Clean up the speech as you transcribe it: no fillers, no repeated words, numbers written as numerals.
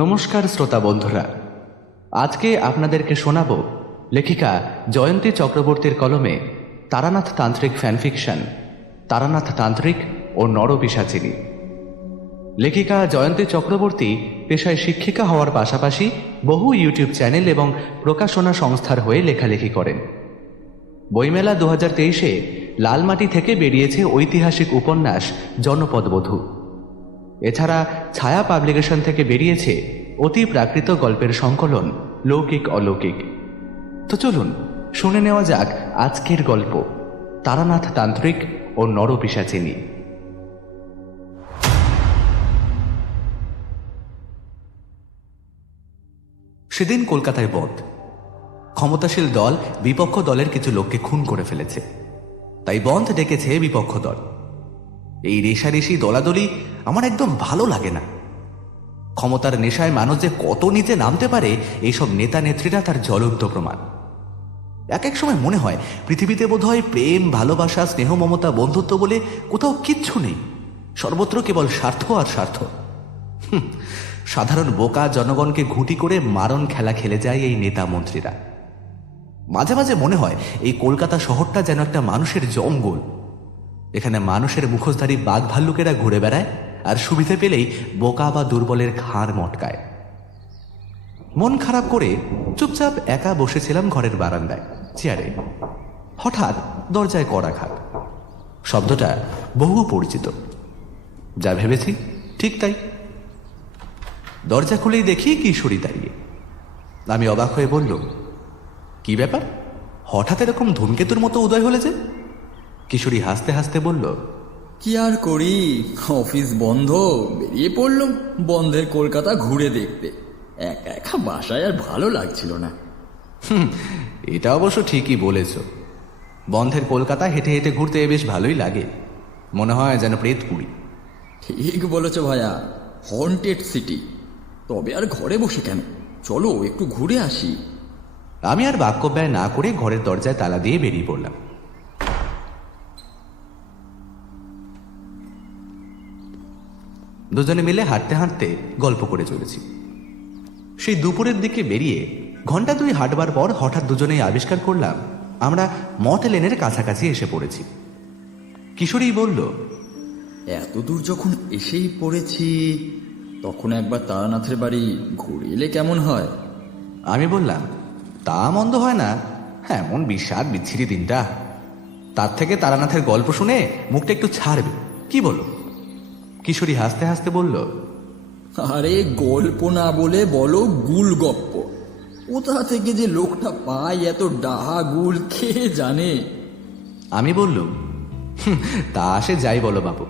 নমস্কার শ্রোতা বন্ধুরা, আজকে আপনাদেরকে শোনাব লেখিকা জয়ন্তী চক্রবর্তীর কলমে তারানাথ তান্ত্রিক ফ্যানফিকশন তারানাথ তান্ত্রিক ও নরপিশাচিনী। লেখিকা জয়ন্তী চক্রবর্তী পেশায় শিক্ষিকা হওয়ার পাশাপাশি বহু ইউটিউব চ্যানেল এবং প্রকাশনা সংস্থার হয়ে লেখালেখি করেন। বইমেলা 2023-এ লালমাটি থেকে বেরিয়েছে ঐতিহাসিক উপন্যাস জনপদবধূ। এছাড়া ছায়া পাবলিকেশন থেকে বেরিয়েছে অতি প্রাকৃত গল্পের সংকলন লৌকিক অলৌকিক। তো চলুন শুনে নেওয়া যাক আজকের গল্প তারানাথ তান্ত্রিক ও নরপিশাচিনী। সেদিন কলকাতায় বন্ধ। ক্ষমতাশীল দল বিপক্ষ দলের কিছু লোককে খুন করে ফেলেছে, তাই বন্ধ ডেকেছে বিপক্ষ দল। এই রেশারেশি দলাদলি আমার একদম ভালো লাগে না। ক্ষমতার নেশায় মানুষ যে কত নিচে নামতে পারে এইসব নেতা নেত্রীরা তার জ্বলন্ত প্রমাণ। এক এক সময় মনে হয় পৃথিবীতে বোধহয় প্রেম, ভালোবাসা, স্নেহ, মমতা, বন্ধুত্ব বলে কোথাও কিচ্ছু নেই। সর্বত্র কেবল স্বার্থ আর স্বার্থ। সাধারণ বোকা জনগণকে ঘুঁটি করে মারণ খেলা খেলে যায় এই নেতা মন্ত্রীরা। মাঝে মাঝে মনে হয় এই কলকাতা শহরটা যেন একটা মানুষের জঙ্গল। এখানে মানুষের মুখোশধারী বাঘ ভাল্লুকেরা ঘুরে বেড়ায় আর সুবিধে পেলেই বোকা বা দুর্বলের ঘাড় মটকায়। মন খারাপ করে চুপচাপ একা বসেছিলাম ঘরের বারান্দায় চেয়ারে। হঠাৎ দরজায় কড়াঘাত। শব্দটা বহু পরিচিত। যা ভেবেছি ঠিক তাই। দরজা খুলেই দেখি কিশোরী দাঁড়িয়ে। আমি অবাক হয়ে বললুম, কি ব্যাপার, হঠাৎ এরকম ধূমকেতুর মতো উদয় হলে যে? কিশোরী হাসতে হাসতে বলল, কি আর করি, অফিস বন্ধ, বেরিয়ে পড়লাম বন্ধের কলকাতা ঘুরে দেখতে। একা একা বাসায় আর ভালো লাগছিল না। এটা অবশ্য ঠিকই বলেছ। বন্ধের কলকাতা হেঁটে হেঁটে ঘুরতে বেশ ভালোই লাগে। মনে হয় যেন প্রেতপুরী। ঠিক বলেছ ভাইয়া, হন্টেড সিটি। তবে আর ঘরে বসে কেন, চলো একটু ঘুরে আসি। আমি আর বাক্য ব্যয় না করে ঘরের দরজায় তালা দিয়ে বেরিয়ে পড়লাম। দুজনে মিলে হাঁটতে হাঁটতে গল্প করে চলেছি। সেই দুপুরের দিকে বেরিয়ে ঘন্টা দুই হাঁটবার পর হঠাৎ দুজনেই আবিষ্কার করলাম আমরা মঠ লেনের কাছাকাছি এসে পড়েছি। কিশোরী বলল, এত দূর যখন এসেই পড়েছি, তখন একবার তারানাথের বাড়ি ঘুরে এলে কেমন হয়? আমি বললাম, তা মন্দ হয় না, হ্যাঁ এমন বিষাদ বিচ্ছিরি দিনটা, তার থেকে তারানাথের গল্প শুনে মুখটা একটু ছাড়বে, কি বলো? কিশোরী হাসতে হাসতে বলল, আরে গল্প না বলে বলো গুল গপ্প। কোথা থেকে যে লোকটা পায় এত ডাহা গুল কে জানে। আমি বললুম, তা সে যাই বলো বাবু,